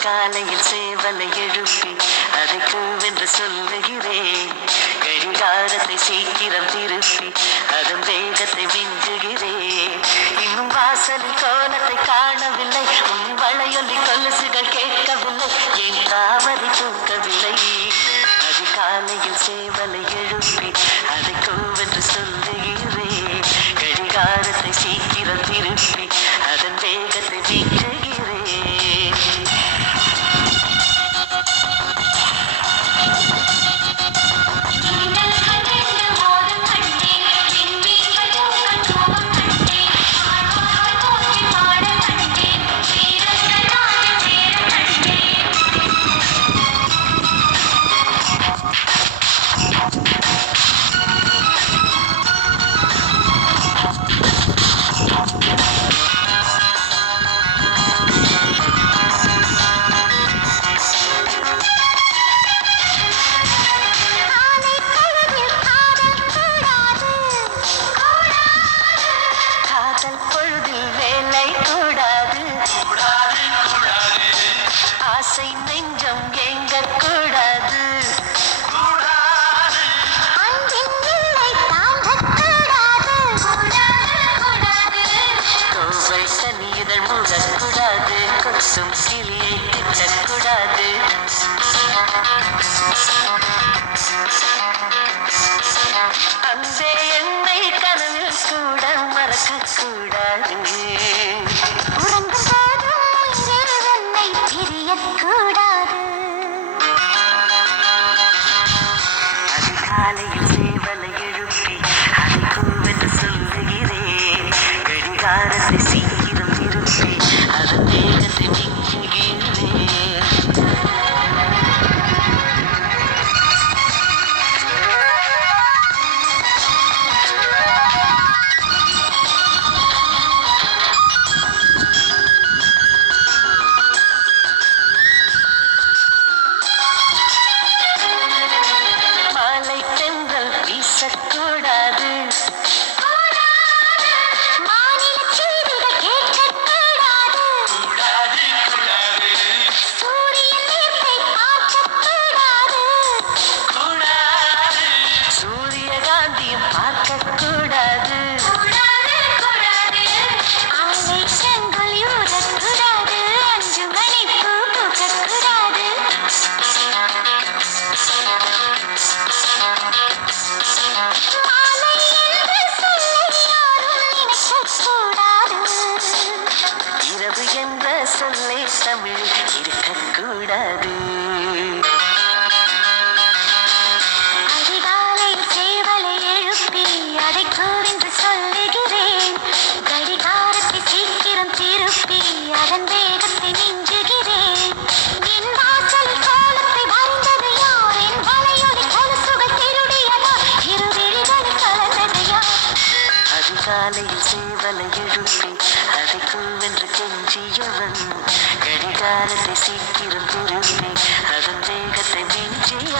அதிகாலையில் சேவலை எழுப்பி அதை கூவென்று சொல்லுகிறேன். கடிகாரத்தை சீக்கிரம் திருப்பி அதன் வேகத்தை விஞ்சுகிறேன். இன்னும் வாசலில் கோலத்தை காணவில்லை, உன் வளையொலி கொலுசுகள் கேட்கவில்லை, என் காவலை தூக்கவில்லை. அதிகாலையில் சேவலை எழுப்பி அதை கூவென்று சொல்லுகிறேன். கடிகாரத்தை சீக்கிரம் திருப்பி அதன் வேகத்தை விஞ்சுகிறேன். ஆசை நெஞ்சம் எங்க கூடாது, கோவை கனிதழ் மூடக்கூடாது, கொசும் கிளியை திட்டக்கூடாது. அன்பே என்னை கனவில் கூட மறக்கக்கூடாது. அதிகாலையில் சேவலை எழுப்பி அதை கூவென்று சொல்லுகிறேன். கடிகாரத்தை சீக்கிரம் திருப்பி அதன் வேகத்தை விஞ்சுகிறேன். வீசக்கூடாது, சூரியகாந்தியும் பார்க்கக்கூடாது, இரவு என்ற சொல்லே தமிழ் இருக்கக்கூடாது. அதிகாலை சேவலை எழுப்பி அதை கூவென்று சொல்லுகிறேன். கடிகாரத்தை சீக்கிரம் திருப்பி அதன் வேகத்தை மிஞ்சுகிறேன். என் வாசல் கோலத்தை வரைந்தது யார்? என் வளையொலி கொலுசுகள் திருடியதா? இரு விழிகளில் கலந்தது யார்? அதிகாலையில் சேவலை எழுப்பி அதை கூவென்று கெஞ்சியவன், கடிகாரத்தை சீக்கிரம் திருப்பி அதன் வேகத்தை மிஞ்சிய